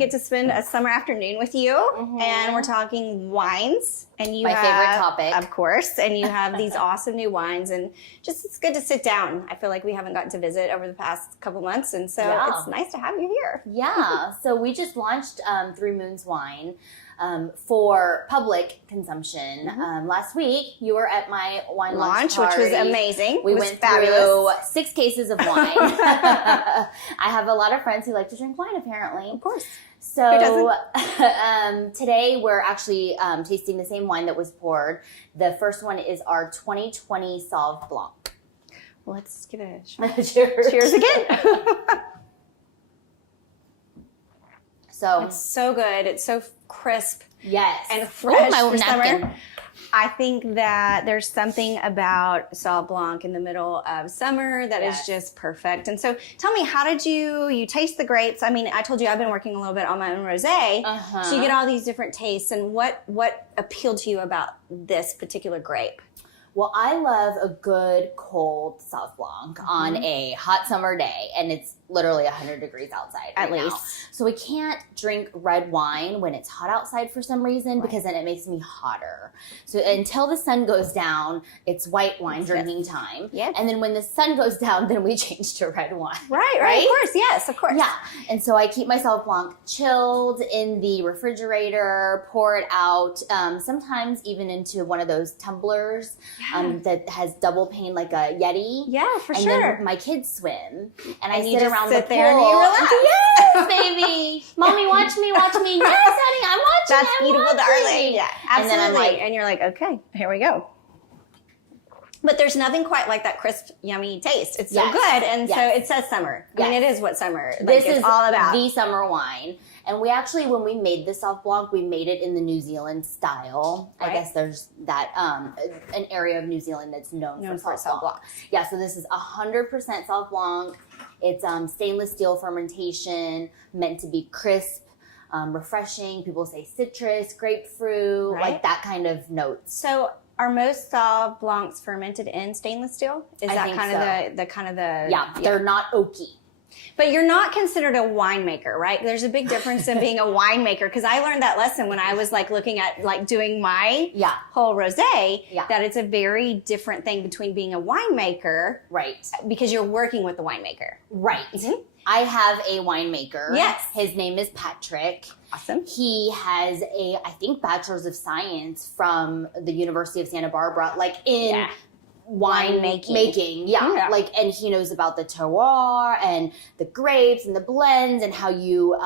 get to spend a summer afternoon with you, and we're talking wines. And you My favorite topic. Of course. And you have these awesome new wines, and just it's good to sit down. I feel like we haven't gotten to visit over the past couple months, and so it's nice to have you here. Yeah. So we just launched Three Moons Wine for public consumption. Last week, you were at my wine launch party, which was amazing. We went through 6 cases of wine. I have a lot of friends who like to drink wine, apparently. Of course. So today we're actually tasting the same wine that was poured. The first one is our 2020 Sauv Blanc. Well, let's give it a shot. Cheers. Cheers again. So it's so good. It's so crisp. Yes. And fresh my for napkin. summer. I think that there's something about Sauv Blanc in the middle of summer that is just perfect. And so tell me, how did you taste the grapes? I mean, I told you I've been working a little bit on my own rosé. So you get all these different tastes. And what appealed to you about this particular grape? Well, I love a good cold Sauv Blanc on a hot summer day, and it's literally 100 degrees outside At right least. now. So we can't drink red wine when it's hot outside for some reason because then it makes me hotter. So until the sun goes down, it's white wine drinking time. Yes. And then when the sun goes down, then we change to red wine. Right? Of course, yes, of course. Yeah. And so I keep my Sauv Blanc chilled in the refrigerator, pour it out, sometimes even into one of those tumblers that has double pane like a Yeti. Yeah, for and sure. then my kids swim, and I And you sit just around sit the there pool. and you relax. Yes, baby. Mommy, watch me. Yes, honey, I'm watching. That's I'm beautiful, watching. darling. Yeah, absolutely. And then I'm like, and you're like, okay, here we go. But there's nothing quite like that crisp, yummy taste. It's so good, and so it says summer. I mean, it is what summer This is all about. The summer wine. And we actually, when we made the Sauv Blanc, we made it in the New Zealand style. Right. I guess there's that, an area of New Zealand that's known for Sauv Blanc. Yeah, so this is 100% Sauv Blanc. It's stainless steel fermentation, meant to be crisp, refreshing. People say citrus, grapefruit, like that kind of notes. So are most Sauv Blancs fermented in stainless steel? Is that kind of the Yeah, they're not oaky. But you're not considered a winemaker, right? There's a big difference in being a winemaker, because I learned that lesson when I was like looking at like doing my whole rosé, that it's a very different thing between being a winemaker, right? Because you're working with the winemaker, right? I have a winemaker. Yes, his name is Patrick. Awesome. He has a, I think, Bachelor's of Science from the University of Santa Barbara, like in wine making. Yeah. Like, and he knows about the terroir and the grapes and the blends and how you,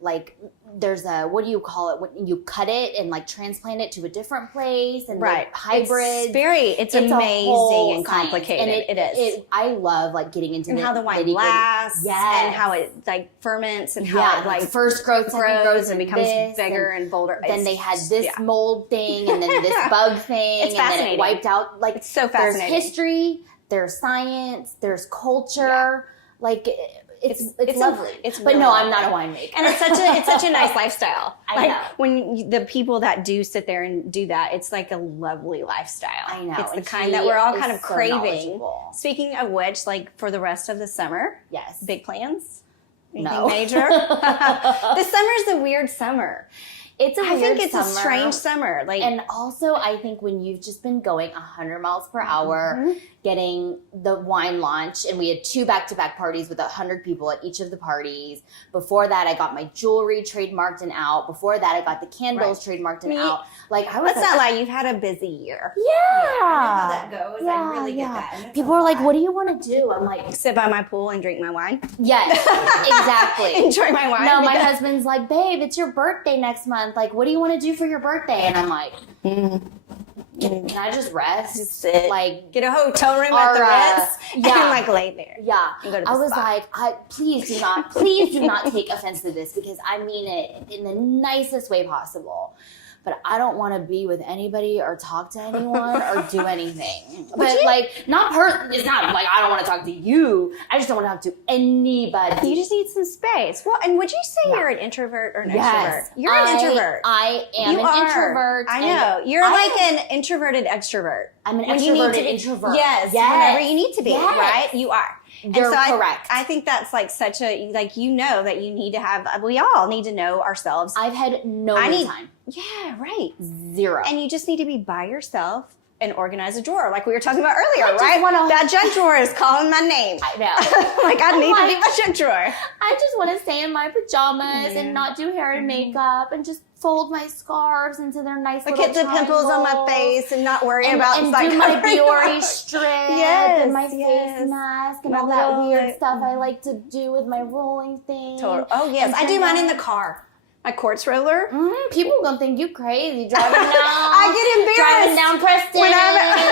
like, there's a, what do you call it? When you cut it and like transplant it to a different place and like hybrids. It's amazing and complicated. And it is. I love like getting into and how the wine lasts, and how it like ferments, and how it like first grows and becomes bigger and bolder. Then they had this mold thing, and then this bug thing, it's and then it wiped out. Like, it's so fascinating. There's history, there's science, there's culture. Like, it's lovely. But no, I'm not a winemaker. And it's such a nice lifestyle. I know. When the people that do sit there and do that, it's like a lovely lifestyle. I know. It's the kind that we're all kind of so craving. Speaking of which, like for the rest of the summer, big plans? Anything major? The summer's a weird summer. It's a weird I think it's summer. A strange summer. Like, and also, I think when you've just been going 100 miles per hour, getting the wine launch, and we had 2 back-to-back parties with 100 people at each of the parties. Before that, I got my jewelry trademarked and out. Before that, I got the candles trademarked and out. Like, I was let's not lie, you've had a busy year. Yeah. I know how that goes. I really get that. People are like, what do you want to do? I'm like, sit by my pool and drink my wine. Yes, exactly. Enjoy my wine. No, my husband's like, babe, it's your birthday next month. Like, what do you want to do for your birthday? And I'm like, can I just rest? Just sit. Like, get a hotel room at the Ritz and like lay there. Yeah. And go to the I was spa. like, please do not take offense to this, because I mean it in the nicest way possible. But I don't want to be with anybody or talk to anyone or do anything. But like, it's not like I don't want to talk to you. I just don't want to talk to anybody. You just need some space. Well, and would you say you're an introvert or an extrovert? You're an introvert. I am an introvert. I know. You're like an introverted extrovert. I'm an extroverted introvert. Yes, whenever you need to be, right? You are. You're correct. I think that's like such a, like, that you need to have, we all need to know ourselves. I've had no time. Yeah, right. Zero. And you just need to be by yourself and organize a drawer, like we were talking about earlier, right? Wanna... That junk drawer is calling my name. I know. Like, I need to be my junk drawer. I just want to stay in my pajamas and not do hair and makeup and just fold my scarves into their nice little triangles. Look at the pimples on my face and not worry about and do my Biore strip and my face mask and all that weird stuff I like to do with my rolling thing. Oh, yes. I do mine in the car. My quartz roller. People gonna think you crazy driving down. I get embarrassed. Driving down Preston.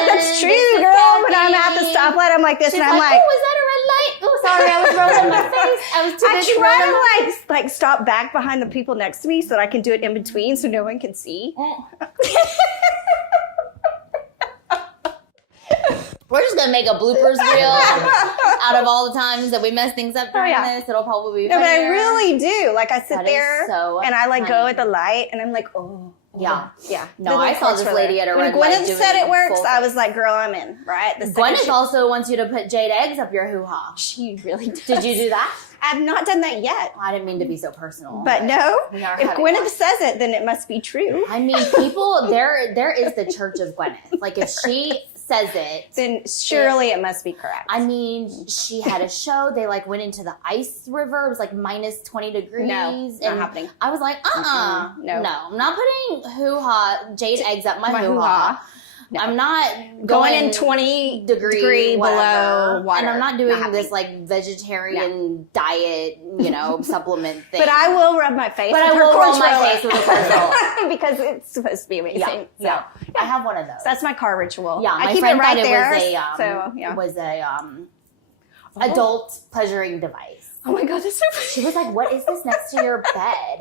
That's true, girl. When I'm at the stoplight, I'm like this, She's and I'm like, oh, is that a red light? Oh, sorry, I was rolling my face. I was too busy. I try to like stop back behind the people next to me so that I can do it in between so no one can see. We're just gonna make a bloopers reel out of all the times that we mess things up during this. It'll probably be funnier. No, but I really do. Like, I sit there and I like funny. go at the light and I'm like, yeah. No, I saw this lady at a red light. When Gwyneth said it works, I was like, girl, I'm in, right? Gwyneth also wants you to put jade eggs up your hoo-ha. She really does. Did you do that? I've not done that yet. I didn't mean to be so personal. But no, if Gwyneth says it, then it must be true. I mean, people, there is the Church of Gwyneth. Like, if she says it, then surely it must be correct. I mean, she had a show. They like went into the ice river. It was like minus 20 degrees. No, not happening. I was like, no, I'm not putting hoo-ha jade eggs up my hoo-ha. No. I'm not going in 20 degree below water. And I'm not doing this like vegetarian diet, supplement thing. But I will rub my face. But I will rub my face with a quartz roller because it's supposed to be amazing. Yeah. I have one of those. So that's my car ritual. Yeah, I my keep friend it right thought there. It was a adult pleasuring device. Oh my God, that's so funny. She was like, what is this next to your bed?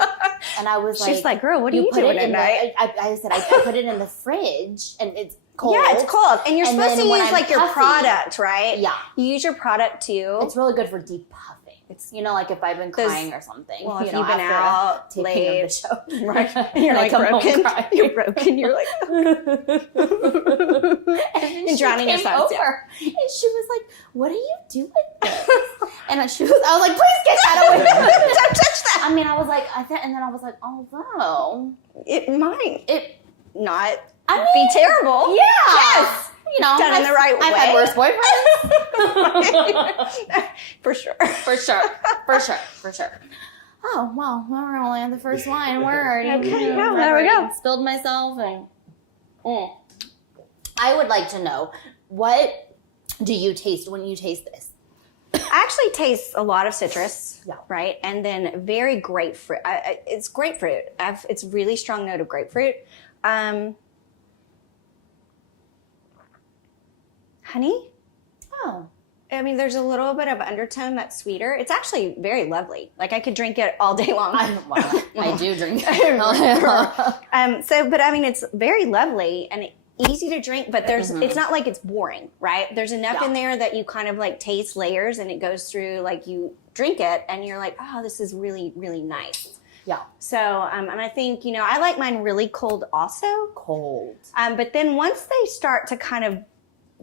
And I was like... She's like, girl, what are you doing at night? I said, I put it in the fridge and it's cold. Yeah, it's cold. And you're supposed to use like your product, right? Yeah. You use your product too. It's really good for depuffing. It's, like if I've been crying or something. Well, if you've been out late. Of the show. Right. And you're like broken. You're broken. You're like... and drowning yourself. And she was like, what are you doing this? And I was like, please get that away. Don't touch that. I mean, I was like, and then I was like, although. It might. Not be terrible. Yeah. Yes. Done in the right way. I've had worse boyfriends. For sure. Oh, well, we're only on the first line. We're already. Okay, there we go. Spilled myself and. I would like to know, what do you taste when you taste this? I actually taste a lot of citrus, right? And then very grapefruit. It's grapefruit. It's really strong note of grapefruit. Honey? Oh. I mean, there's a little bit of undertone that's sweeter. It's actually very lovely. Like, I could drink it all day long. I do drink it. But I mean, it's very lovely and easy to drink, but it's not like it's boring, right? There's enough in there that you kind of like taste layers and it goes through, like you drink it and you're like, oh, this is really, really nice. Yeah. So, and I think, I like mine really cold also. Cold. But then once they start to kind of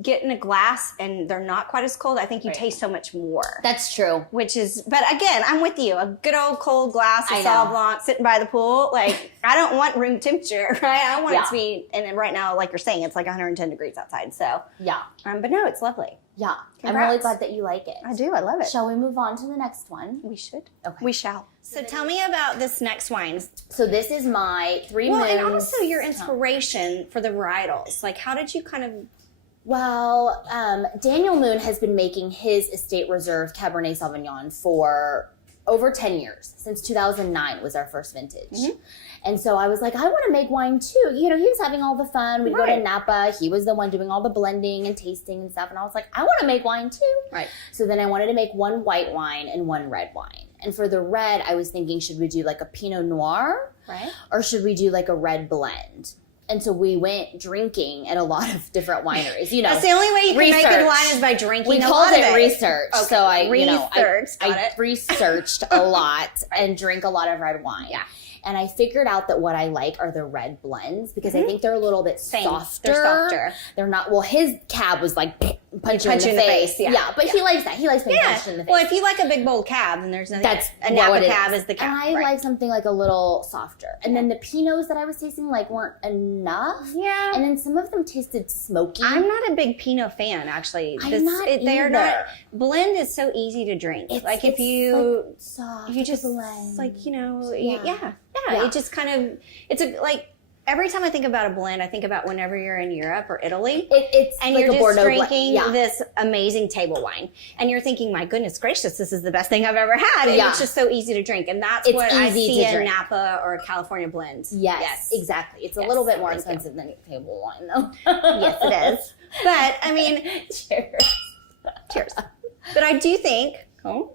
get in a glass and they're not quite as cold, I think you taste so much more. That's true. But again, I'm with you. A good old cold glass of Sauv Blanc sitting by the pool. Like, I don't want room temperature, right? I want it to be, and then right now, like you're saying, it's like 110 degrees outside. So, but no, it's lovely. Yeah. Congrats. I'm really glad that you like it. I do. I love it. Shall we move on to the next one? We should. Okay. We shall. So tell me about this next wine. So this is my 3 Moons. And also your inspiration for the varietals. Like, how did you kind of... Well, Daniel Moon has been making his Estate Reserve Cabernet Sauvignon for over 10 years. Since 2009 was our first vintage. Mm-hmm. And so I was like, I want to make wine too. He was having all the fun. We'd go to Napa. He was the one doing all the blending and tasting and stuff. And I was like, I want to make wine too. Right. So then I wanted to make one white wine and one red wine. And for the red, I was thinking, should we do like a Pinot Noir? Right. Or should we do like a red blend? And so we went drinking at a lot of different wineries. You know, that's the only way you can make good wine is by drinking. We a called lot it of research. Okay. So I I researched a lot and drink a lot of red wine. Yeah. And I figured out that what I like are the red blends because I think they're a little bit softer. They're softer. They're not, well, his cab was like punch you in the face. Yeah, but he likes that. He likes being punched in the face. Well, if you like a big bold cab, then there's nothing. That's a Napa cab is the cab. And I like something like a little softer. And then the Pinots that I was tasting like weren't enough. Yeah. And then some of them tasted smoky. I'm not a big Pinot fan, actually. I'm not They're either. not. Blend is so easy to drink. Like if you, like soft, you just blend. like Yeah. It just kind of it's like. Every time I think about a blend, I think about whenever you're in Europe or Italy, it's and like you're a just Bordeaux drinking blend. this amazing table wine, and you're thinking, "My goodness gracious, this is the best thing I've ever had!" And it's just so easy to drink, and that's what I see in Napa or California blends. Yes, exactly. It's a little bit more expensive than table wine, though. Yes, it is. But I mean, cheers. But I do think. Oh,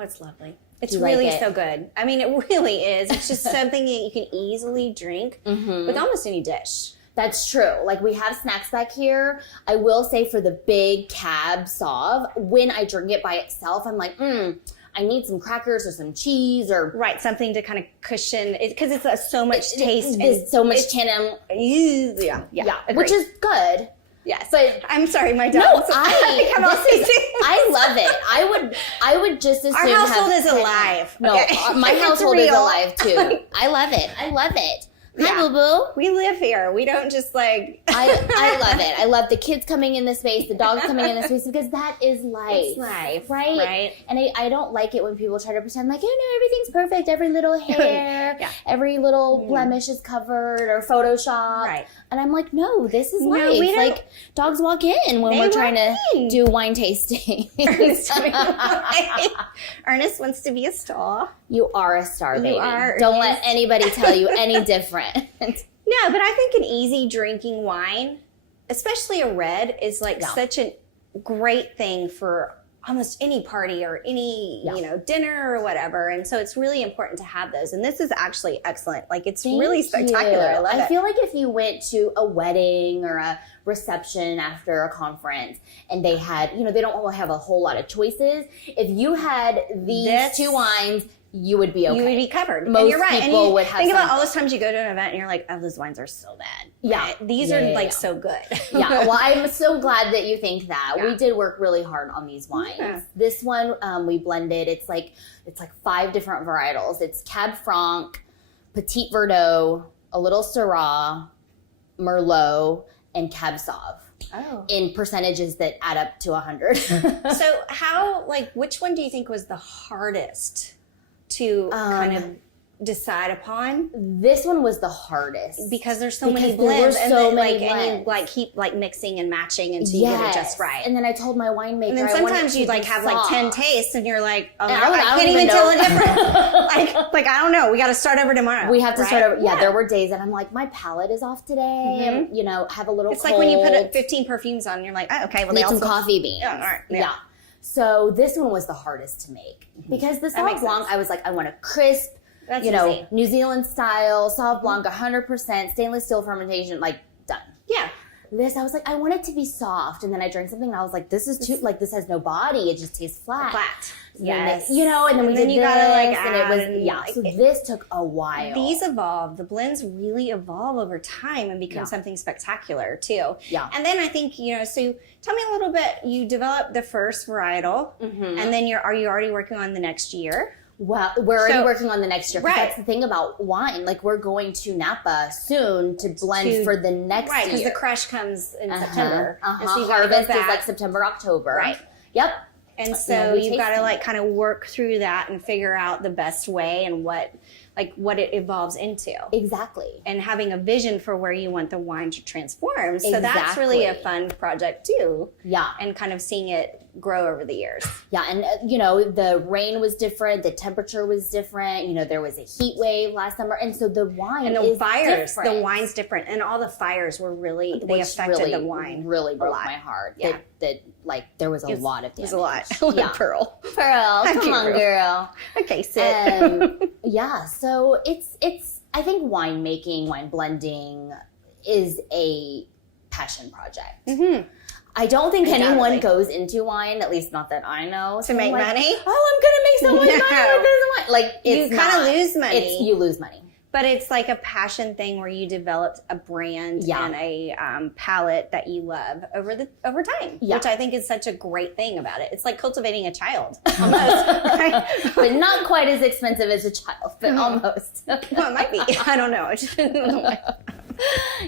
it's lovely. It's really so good. I mean, it really is. It's just something that you can easily drink with almost any dish. That's true. Like we have snacks back here. I will say for the big cab sauv, when I drink it by itself, I'm like, I need some crackers or some cheese or something to kind of cushion it because it's so much taste and so much tannin. Yeah, which is good. Yes, but I'm sorry, my dog. No, I love it. I would just as soon our household have is alive. No, my household is alive too. I love it. Hi, Boo Boo. We live here. We don't just like. I love it. I love the kids coming in the space, the dogs coming in the space because that is life. It's life, right? And I don't like it when people try to pretend like, everything's perfect. Every little hair, every little blemish is covered or Photoshop. Right. And I'm like, no, this is life. Like dogs walk in when we're trying to do wine tasting. Ernest wants to be a star. You are a star, baby. You are. Don't let anybody tell you any different. No, but I think an easy drinking wine, especially a red, is like such a great thing for almost any party or any dinner or whatever. And so it's really important to have those. And this is actually excellent. Like it's really spectacular. I love it. I feel like if you went to a wedding or a reception after a conference and they had, they don't have a whole lot of choices. If you had these two wines, you would be okay. You would be covered. Most and you're right. people and you would have think about all those times you go to an event and you're like, oh, those wines are so bad. Yeah. These are so good. Yeah. Well, I'm so glad that you think that. Yeah. We did work really hard on these wines. Yeah. This one we blended. It's like 5 different varietals. It's Cab Franc, Petit Verdot, a little Syrah, Merlot, and Cab Sauv. Oh. In percentages that add up to 100. So which one do you think was the hardest to kind of decide upon? This one was the hardest because there's so many blends, and you keep keep mixing and matching until you get it just right. And then I told my winemaker, and then sometimes you have 10 tastes, and you're like, oh, and I can't even tell the difference. like I don't know. We got to start over tomorrow. We have to start over. Yeah, there were days that I'm like, my palate is off today. And, have a little. It's like when you put 15 perfumes on, and you're like, oh, okay, well, need some coffee beans. Yeah, all right. Yeah. So this one was the hardest to make because the Sauv Blanc, I was like, I want a crisp, easy. New Zealand style Sauv Blanc, 100% stainless steel fermentation, done. Yeah. This, I was like, I want it to be soft. And then I drank something and I was like, this is too, this has no body. It just tastes flat. Yes. And then we did you this, gotta and it was, so this took a while. These evolve. The blends really evolve over time and become something spectacular too. Yeah. And then I think, so tell me a little bit, you developed the first varietal, and then are you already working on the next year? Well, we're already working on the next year. Right. That's the thing about wine. We're going to Napa soon to blend for the next year. Right, because the crush comes in September. And so harvest is September, October. Right. Yep. And so you've got to kind of work through that and figure out the best way and what it evolves into. Exactly. And having a vision for where you want the wine to transform. So that's really a fun project too. Yeah. And kind of seeing it grow over the years. Yeah, and the rain was different, the temperature was different. There was a heat wave last summer, and so the wine and the is fires, different. the wine's different, and all the fires were they affected the wine. Really broke my heart. Yeah, there was a lot of damage. It was a lot. Yeah, Pearl, come on, girl. Okay, sit. Yeah, so it's. I think winemaking, wine blending, is a passion project. Mm-hmm. I don't think anyone goes into wine, at least not that I know, to make money. Oh, I'm gonna make so much money with this wine. Like, you kind of lose money. You lose money. But it's like a passion thing where you developed a brand and a palate that you love over time, which I think is such a great thing about it. It's like cultivating a child, almost, right? But not quite as expensive as a child, but almost. Well, it might be. I don't know.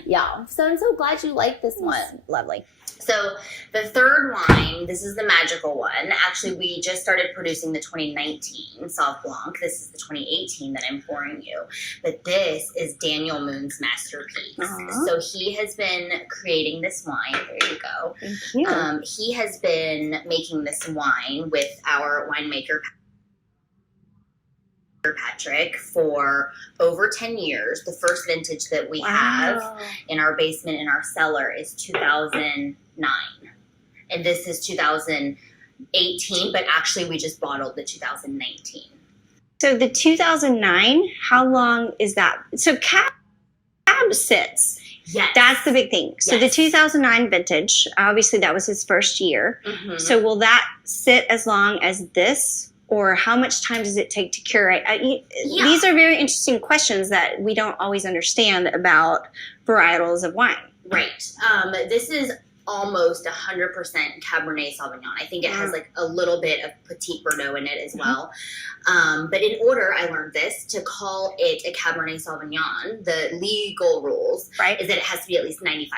Yeah. So I'm so glad you like this one. Lovely. So the third wine, this is the magical one. Actually, we just started producing the 2019 Sauv Blanc. This is the 2018 that I'm pouring you. But this is Daniel Moon's masterpiece. So he has been creating this wine. There you go. Thank you. He has been making this wine with our winemaker, Patrick, for over 10 years. The first vintage that we have in our basement, in our cellar, is 2009. And this is 2018, but actually we just bottled the 2019. So the 2009, how long is that? So cab sits. Yes. That's the big thing. So the 2009 vintage, obviously that was his first year. Mm-hmm. So will that sit as long as this? Or how much time does it take to curate? These are very interesting questions that we don't always understand about varietals of wine. Right. This is almost 100% Cabernet Sauvignon. I think it has like a little bit of Petit Verdot in it as well. But in order, I learned this, to call it a Cabernet Sauvignon, the legal rules is that it has to be at least 95%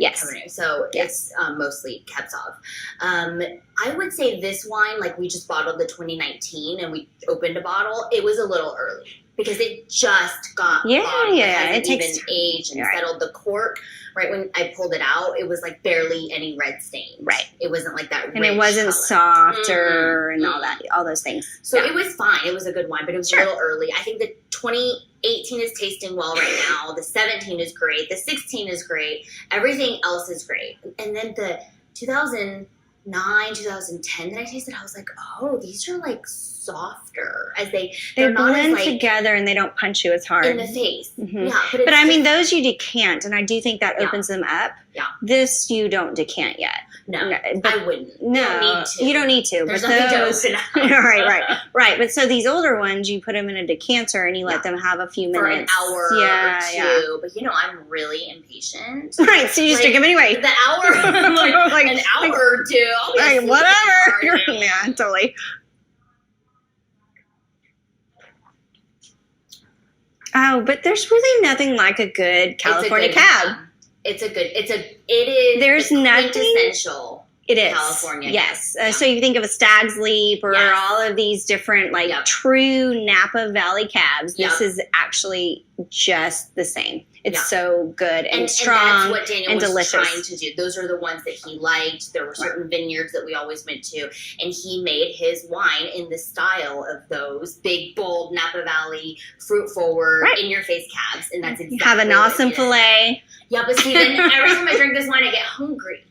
Cabernet. So it's mostly Cab Sauv. I would say this wine, like we just bottled the 2019 and we opened a bottle, it was a little early because it just got bottled. It takes even aged and settled. The cork, right when I pulled it out, it was like barely any red stain. Right. It wasn't like that and it wasn't color. Softer and all those things. So it was fine. It was a good wine, but it was a little early. I think the 2018 is tasting well right now. The 17 is great. The 16 is great. Everything else is great. And then the 2010 that I tasted, I was like, oh, these are like softer as they're not blend as, like, together and they don't punch you as hard in the face. Mm-hmm. Yeah, but I mean, those you decant, and I do think that opens them up. Yeah, this you don't decant yet. No, I wouldn't. No, you don't need to. There's but nothing to open up. right. But so these older ones, you put them in a decanter and you let them have a few minutes. For an hour or two. But I'm really impatient. Right, so you just drink them anyway. The hour, like an hour or two. Right, whatever. Yeah, totally. Oh, but there's really nothing like a good California cab. It is. There's nothing quintessential. It is California. Yes. So you think of a Stag's Leap or all of these different true Napa Valley cabs. This is actually just the same. It's so good and strong and that's what Daniel and was delicious. Trying to do. Those are the ones that he liked. There were certain vineyards that we always went to, and he made his wine in the style of those big, bold Napa Valley, fruit forward, in your face cabs. And that's exactly you have an awesome fillet. Yeah, but see, then every time I drink this wine, I get hungry.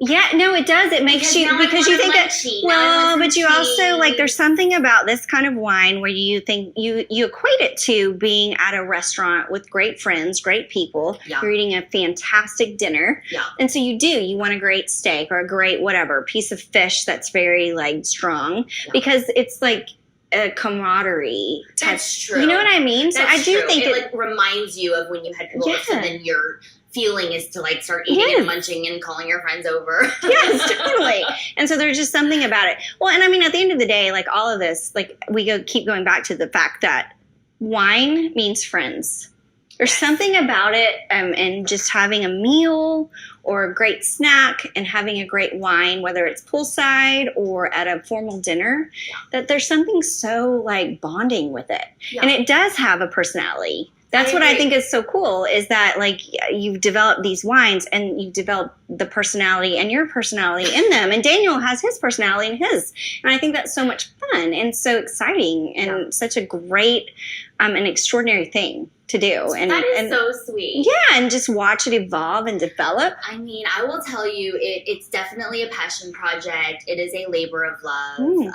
Yeah, no, it does. It makes you because you think but you also there's something about this kind of wine where you think you equate it to being at a restaurant with great friends, great people. Yeah. You're eating a fantastic dinner. Yeah. And so you want a great steak or a great whatever piece of fish that's very strong because it's like a camaraderie type. That's true. You know what I mean? So I do think it reminds you of when you had people and then your feeling is to start eating and munching and calling your friends over. Yes, totally. And so there's just something about it. Well, and I mean, at the end of the day, all of this, we keep going back to the fact that wine means friends. There's something about it, and just having a meal or a great snack and having a great wine, whether it's poolside or at a formal dinner, that there's something so bonding with it. Yeah. And it does have a personality That's what I think is so cool, is that like you've developed these wines and you've developed the personality and your personality in them. And Daniel has his personality in his. And I think that's so much fun and so exciting and such a great, an extraordinary thing to do. And that is so sweet. Yeah, and just watch it evolve and develop. I mean, I will tell you, it's definitely a passion project. It is a labor of love.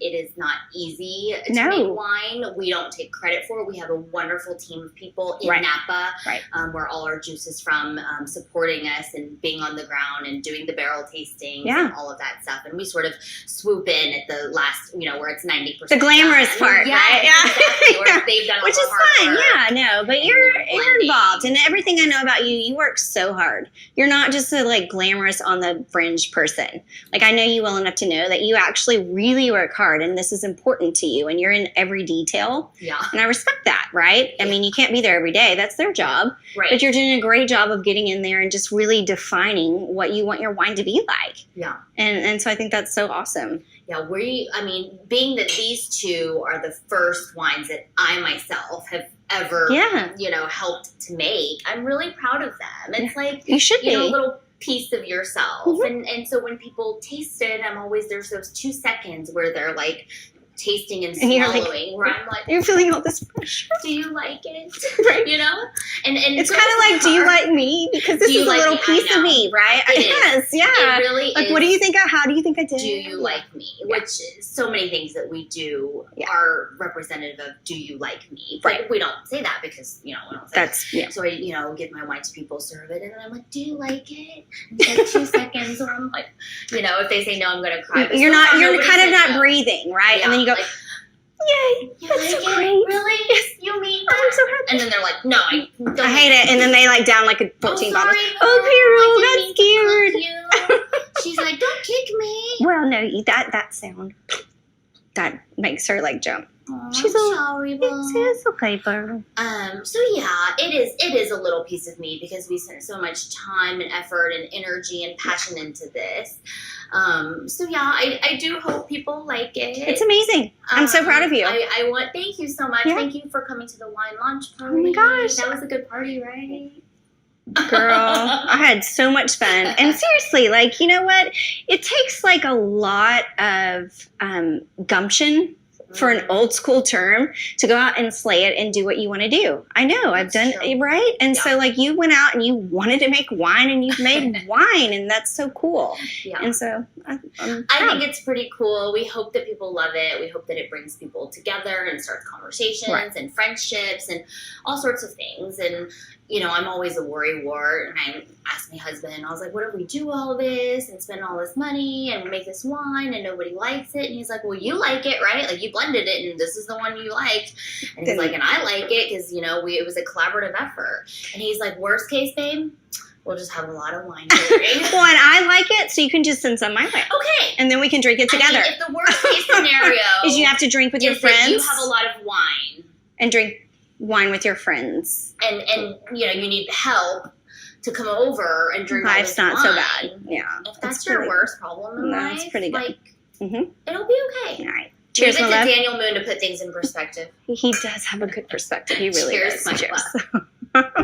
It is not easy to make wine. We don't take credit for it. We have a wonderful team of people in Napa, where all our juice is from, supporting us and being on the ground and doing the barrel tastings and all of that stuff. And we sort of swoop in at the last, where it's 90%. The glamorous part, right? Yeah, exactly. Where they've done all which the is hard fun. work. Yeah, no. But you're involved, and everything I know about you, you work so hard. You're not just a like glamorous on the fringe person. Like I know you well enough to know that you actually really work hard, and this is important to you, and you're in every detail. Yeah, and I respect that. Right? I mean, you can't be there every day. That's their job. Right. But you're doing a great job of getting in there and just really defining what you want your wine to be like. Yeah. And so I think that's so awesome. Yeah, being that these two are the first wines that I myself have ever, helped to make, I'm really proud of them. It's like, you should be. A little piece of yourself. And so when people taste it, there's those 2 seconds where they're like, tasting and swallowing, where I'm like, you're feeling all this pressure. Do you like it? Right. And it's kind of like, do you like me? Because this is a little piece of me, right? Yes, yeah. It really like, what do you think? How do you think I did? Do you like me? Yeah. Which so many things that we do are representative of do you like me? But we don't say that because we don't say that. So I give my wine to people, serve it, and then I'm like, do you like it? And it's like 2 seconds, or I'm like, if they say no, I'm gonna cry. But you're kind of not breathing, right? And then you go, yay, that's so great. Really? Yes. You mean that? I'm so happy. And then they're like, no, I don't. I hate it. And then they like down like a 14 bottles. Oh, Piero, that's scared. She's like, don't kick me. Well, no, that sound, that makes her like jump. Oh, she's sorry, Mom. It's okay, Barbara. So yeah, it is a little piece of me because we spent so much time and effort and energy and passion into this. So yeah, I do hope people like it. It's amazing. I'm so proud of you. Thank you so much. Yeah. Thank you for coming to the wine launch party. Oh my gosh. That was a good party, right? Girl, I had so much fun. And seriously, like, you know what? It takes like a lot of gumption, for an old school term, to go out and slay it and do what you want to do. I know, I've done it, right? And so like you went out and you wanted to make wine and you've made wine, and that's so cool. Yeah. And so I think it's pretty cool. We hope that people love it. We hope that it brings people together and starts conversations and friendships and all sorts of things. And I'm always a worrywart, and I asked my husband, I was like, what if we do all this and spend all this money and make this wine and nobody likes it? And he's like, well, you like it, right? Like, you blended it and this is the one you liked. And he's like, and I like it because, it was a collaborative effort. And he's like, worst case, babe, we'll just have a lot of wine pouring. Well, and I like it, so you can just send some my way. Okay. And then we can drink it together. If the worst case scenario is you have to drink with your friends. You have a lot of wine. And drink wine with your friends. And you need help to come over and drink Life's all not this so wine. bad. Yeah. If that's your worst problem in life, that's pretty good. It'll be okay. All right. Cheers, Leave it my love. to Daniel Moon to put things in perspective. He does have a good perspective. He really does. Cheers, my love.